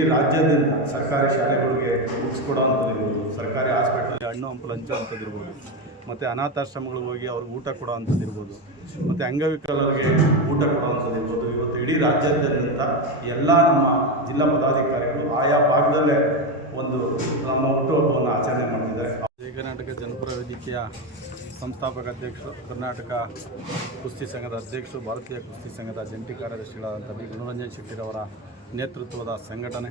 ಇಡೀ ರಾಜ್ಯಾದ್ಯಂತ ಸರ್ಕಾರಿ ಶಾಲೆಗಳಿಗೆ ಬುಕ್ಸ್ ಕೊಡೋವಂಥದ್ದಿರ್ಬೋದು ಸರ್ಕಾರಿ ಹಾಸ್ಪಿಟಲ್ಗೆ ಹಣ್ಣು, ಹಂಪಲು ಹಂಚುವಂಥದ್ದಿರ್ಬೋದು ಮತ್ತು ಅನಾಥಾಶ್ರಮಗಳಿಗೆ ಹೋಗಿ ಅವ್ರಿಗೆ ಊಟ ಕೊಡೋ ಅಂಥದ್ದಿರ್ಬೋದು ಮತ್ತು ಅಂಗವಿಕಲರಿಗೆ ಊಟ ಕೊಡುವಂಥದ್ದಿರ್ಬೋದು ಇವತ್ತು ಇಡೀ ರಾಜ್ಯಾದ್ಯಂತ ಎಲ್ಲ ನಮ್ಮ ಜಿಲ್ಲಾ ಪದಾಧಿಕಾರಿಗಳು ಆಯಾ ಭಾಗದಲ್ಲೇ ಒಂದು ನಮ್ಮ ಹುಟ್ಟುಹಬ್ಬವನ್ನು ಆಚರಣೆ ಮಾಡ್ತಿದ್ದಾರೆ. ಜಯ ಕರ್ನಾಟಕ ಜನಪರ ವೇದಿಕೆಯ ಸಂಸ್ಥಾಪಕ ಅಧ್ಯಕ್ಷರು, ಕರ್ನಾಟಕ ಕುಸ್ತಿ ಸಂಘದ ಅಧ್ಯಕ್ಷರು, ಭಾರತೀಯ ಕುಸ್ತಿ ಸಂಘದ ಜಂಟಿ ಕಾರ್ಯದರ್ಶಿಗಳಾದಂಥ ಬಿ ಗುಣರಂಜನ್ ಶೆಟ್ಟಿರವರ ನೇತೃತ್ವದ ಸಂಘಟನೆ,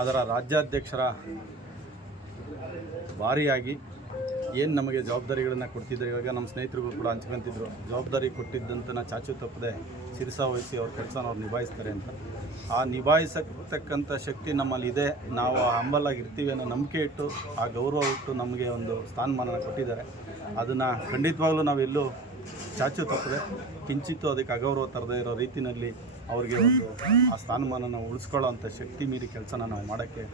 ಅದರ ರಾಜ್ಯಾಧ್ಯಕ್ಷರ ಭಾರಿಯಾಗಿ ಏನು ನಮಗೆ ಜವಾಬ್ದಾರಿಗಳನ್ನು ಕೊಡ್ತಿದ್ರು ಇವಾಗ ನಮ್ಮ ಸ್ನೇಹಿತರಿಗೂ ಕೂಡ ಹಂಚ್ಕೊಂತಿದ್ರು. ಜವಾಬ್ದಾರಿ ಕೊಟ್ಟಿದ್ದಂತನ ಚಾಚು ತಪ್ಪದೆ ಶಿರಸ ವಹಿಸಿ ಅವ್ರ ಕೆಲಸನ ಅವ್ರು ನಿಭಾಯಿಸ್ತಾರೆ ಅಂತ. ಆ ನಿಭಾಯಿಸತಕ್ಕಂಥ ಶಕ್ತಿ ನಮ್ಮಲ್ಲಿ ಇದೆ. ನಾವು ಹಂಬಲಾಗಿರ್ತೀವಿ ಅನ್ನೋ ನಂಬಿಕೆ ಇಟ್ಟು, ಆ ಗೌರವ ಇಟ್ಟು ನಮಗೆ ಒಂದು ಸ್ಥಾನಮಾನ ಕೊಟ್ಟಿದ್ದಾರೆ. ಅದನ್ನು ಖಂಡಿತವಾಗ್ಲೂ ನಾವೆಲ್ಲೂ ಚಾಚು ತಪ್ಪದೆ ಕಿಂಚಿತ್ತು ಅದಕ್ಕೆ ಅಗೌರವ ತರದೇ ಇರೋ ರೀತಿಯಲ್ಲಿ ಅವ್ರಿಗೆ ಒಂದು ಆ ಸ್ಥಾನಮಾನನ ಉಳಿಸ್ಕೊಳ್ಳೋ ಶಕ್ತಿ ಮೀರಿ ಕೆಲಸನ ನಾವು ಮಾಡೋಕ್ಕೆ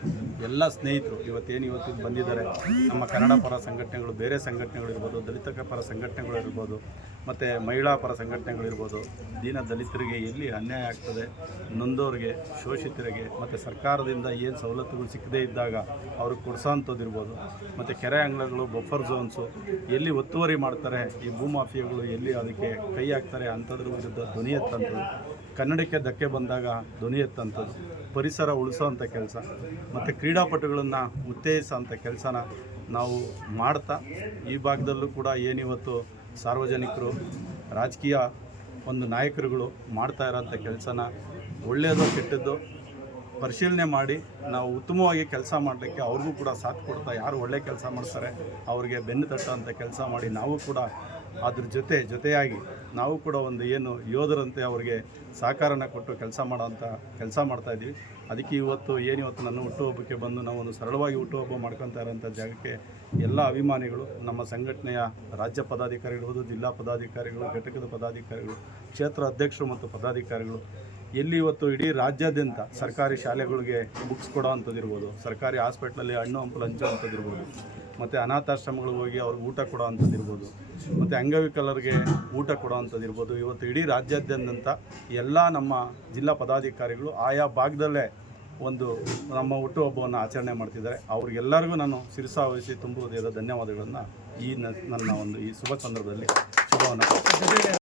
ಎಲ್ಲ ಸ್ನೇಹಿತರು ಇವತ್ತೇನು ಇವತ್ತಿಗೆ ಬಂದಿದ್ದಾರೆ. ನಮ್ಮ ಕನ್ನಡ ಪರ ಸಂಘಟನೆಗಳು, ಬೇರೆ ಸಂಘಟನೆಗಳಿರ್ಬೋದು ದಲಿತ ಪರ ಸಂಘಟನೆಗಳಿರ್ಬೋದು ಮತ್ತು ಮಹಿಳಾ ಪರ ಸಂಘಟನೆಗಳಿರ್ಬೋದು ದೀನ ದಲಿತರಿಗೆ ಎಲ್ಲಿ ಅನ್ಯಾಯ ಆಗ್ತದೆ, ನೊಂದೋರಿಗೆ, ಶೋಷಿತರಿಗೆ, ಮತ್ತು ಸರ್ಕಾರದಿಂದ ಏನು ಸವಲತ್ತುಗಳು ಸಿಕ್ಕದೇ ಇದ್ದಾಗ ಅವ್ರಿಗೆ ಕೊಡಿಸೋಂಥದ್ದಿರ್ಬೋದು ಮತ್ತು ಕೆರೆ ಅಂಗಳಗಳು ಬಫರ್ ಝೋನ್ಸು ಎಲ್ಲಿ ಒತ್ತುವರಿ ಮಾಡ್ತಾರೆ, ಈ ಭೂಮಾಫಿಯಾಗಳು ಎಲ್ಲಿ ಅದಕ್ಕೆ ಕೈ ಹಾಕ್ತಾರೆ ಅಂಥದ್ರ ವಿರುದ್ಧ ಧ್ವನಿ ಎತ್ತಂಥದ್ದು. ಕನ್ನಡಕ್ಕೆ ಧಕ್ಕೆ ಬಂದಾಗ ಧ್ವನಿ ಎತ್ತಂಥದ್ದು. ಪರಿಸರ ಉಳಿಸೋವಂಥ ಕೆಲಸ. ಮತ್ತು ಕ್ರೀಡಾಪಟುಗಳನ್ನು ಉತ್ತೇಜಿಸೋಂಥ ಕೆಲಸನ ನಾವು ಮಾಡ್ತಾ ಈ ಭಾಗದಲ್ಲೂ ಕೂಡ ಏನಿವತ್ತು ಸಾರ್ವಜನಿಕರು, ರಾಜಕೀಯ ಒಂದು ನಾಯಕರುಗಳು ಮಾಡ್ತಾ ಇರೋಂಥ ಕೆಲಸನ ಒಳ್ಳೆಯದು ಕೆಟ್ಟದ್ದು ಪರಿಶೀಲನೆ ಮಾಡಿ ನಾವು ಉತ್ತಮವಾಗಿ ಕೆಲಸ ಮಾಡಲಿಕ್ಕೆ ಅವ್ರಿಗೂ ಕೂಡ ಸಾಥ್ ಕೊಡ್ತಾ ಯಾರು ಒಳ್ಳೆ ಕೆಲಸ ಮಾಡ್ತಾರೆ, ಅವ್ರಿಗೆ ಬೆನ್ನು ತಟ್ಟೋಂಥ ಕೆಲಸ ಮಾಡಿ ನಾವು ಕೂಡ ಅದ್ರ ಜೊತೆ ಜೊತೆಯಾಗಿ ನಾವು ಕೂಡ ಒಂದು ಏನು ಯೋಧರಂತೆ ಅವರಿಗೆ ಸಹಕಾರನ ಕೊಟ್ಟು ಕೆಲಸ ಮಾಡೋಂಥ ಕೆಲಸ ಮಾಡ್ತಾ ಇದ್ದೀವಿ. ಅದಕ್ಕೆ ಇವತ್ತು ಏನು ಇವತ್ತು ನನ್ನ ಹುಟ್ಟುಹಬ್ಬಕ್ಕೆ ಬಂದು ನಾವು ಒಂದು ಸರಳವಾಗಿ ಹುಟ್ಟುಹಬ್ಬ ಮಾಡ್ಕೊತಾ ಇರೋಂಥ ಜಾಗಕ್ಕೆ ಎಲ್ಲ ಅಭಿಮಾನಿಗಳು, ನಮ್ಮ ಸಂಘಟನೆಯ ರಾಜ್ಯ ಪದಾಧಿಕಾರಿಗಳು, ಜಿಲ್ಲಾ ಪದಾಧಿಕಾರಿಗಳು, ಘಟಕದ ಪದಾಧಿಕಾರಿಗಳು, ಕ್ಷೇತ್ರ ಅಧ್ಯಕ್ಷರು ಮತ್ತು ಪದಾಧಿಕಾರಿಗಳು ಎಲ್ಲಿ ಇವತ್ತು ಇಡೀ ರಾಜ್ಯಾದ್ಯಂತ ಸರ್ಕಾರಿ ಶಾಲೆಗಳಿಗೆ ಬುಕ್ಸ್ ಕೊಡೋ ಅಂಥದ್ದಿರ್ಬೋದು ಸರ್ಕಾರಿ ಹಾಸ್ಪಿಟ್ಲಲ್ಲಿ ಹಣ್ಣು, ಹಂಪಲು ಹಂಚುವಂಥದ್ದಿರ್ಬೋದು ಮತ್ತು ಅನಾಥಾಶ್ರಮಗಳಿಗೆ ಹೋಗಿ ಅವ್ರಿಗೆ ಊಟ ಕೊಡೋ ಅಂಥದ್ದಿರ್ಬೋದು ಮತ್ತು ಅಂಗವಿಕಲರಿಗೆ ಊಟ ಕೊಡೋ ಅಂಥದ್ದಿರ್ಬೋದು ಇವತ್ತು ಇಡೀ ರಾಜ್ಯಾದ್ಯಂತ ಎಲ್ಲ ನಮ್ಮ ಜಿಲ್ಲಾ ಪದಾಧಿಕಾರಿಗಳು ಆಯಾ ಭಾಗದಲ್ಲೇ ಒಂದು ನಮ್ಮ ಹುಟ್ಟುಹಬ್ಬವನ್ನು ಆಚರಣೆ ಮಾಡ್ತಿದ್ದಾರೆ. ಅವ್ರಿಗೆಲ್ಲರಿಗೂ ನಾನು ಶಿರಸಾವಹಿಸಿ ವಹಿಸಿ ತುಂಬುವುದಾದ ಧನ್ಯವಾದಗಳನ್ನು ಈ ನನ್ನ ಒಂದು ಈ ಶುಭ ಸಂದರ್ಭದಲ್ಲಿ ಶುಭವನ್ನು